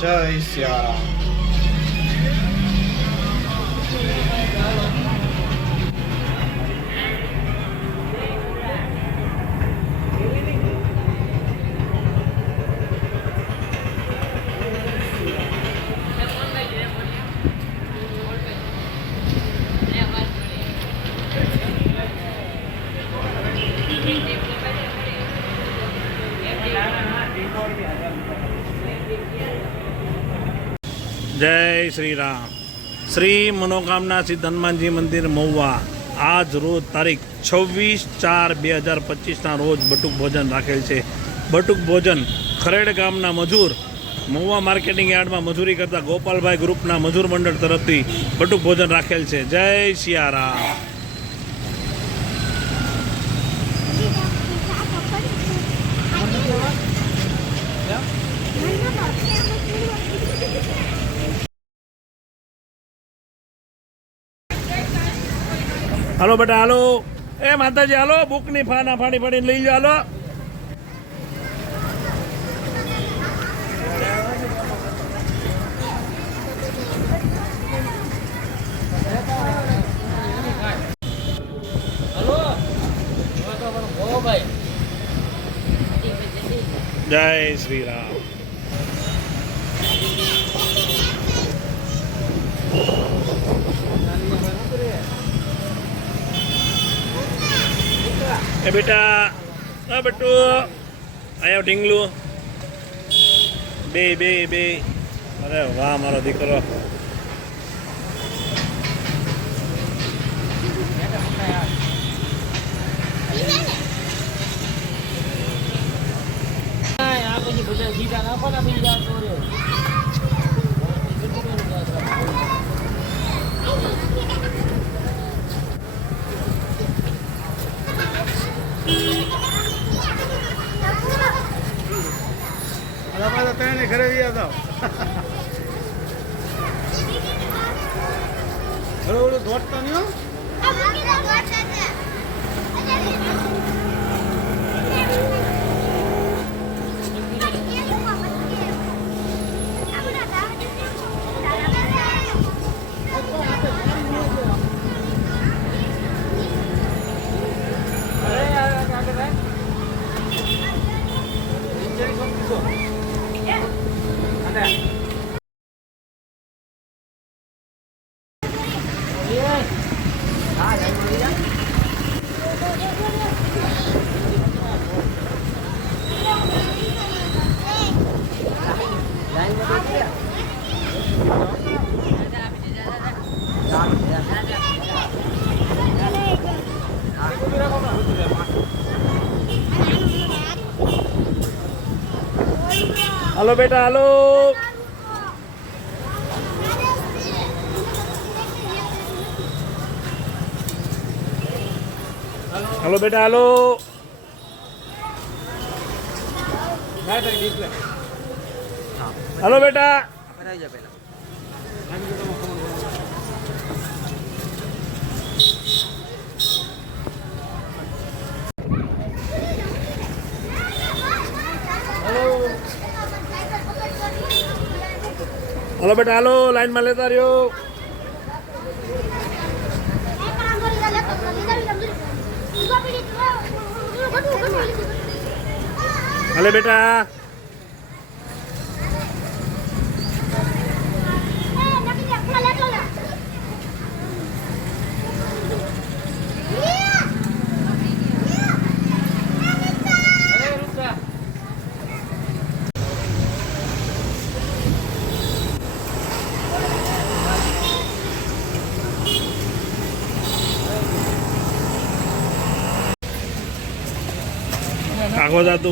जय सियाराम। जय श्री राम। श्री मनोकामना सिद्ध हनुमान जी मंदिर महुआ आज रोज तारीख 26/4/2025 रोज बटुक भोजन राखेल है। बटुक भोजन खरेड़ गामना मजूर महुआ मार्केटिंग यार्ड में मजूरी करता गोपाल भाई ग्रुपना मजूर मंडल तरफथी बटुक भोजन राखेल है। जय सियाराम। हालो बेटा हालो। ए माताजी हालो बुक नहीं फाना फाड़ी फाड़ी ली जा लो। जय श्री राम। ए बेटा बटू आया ढींगलू बे बे बे। अरे वाह मारो दीकरो। घरे दिया था दौड़ता नहीं हो। हेलो बेटा हेलो। हेलो बेटा हेलो। हेलो बेटा। हेलो बेटा हेलो लाइन में लेता रहो। हेलो बेटा। कागज तू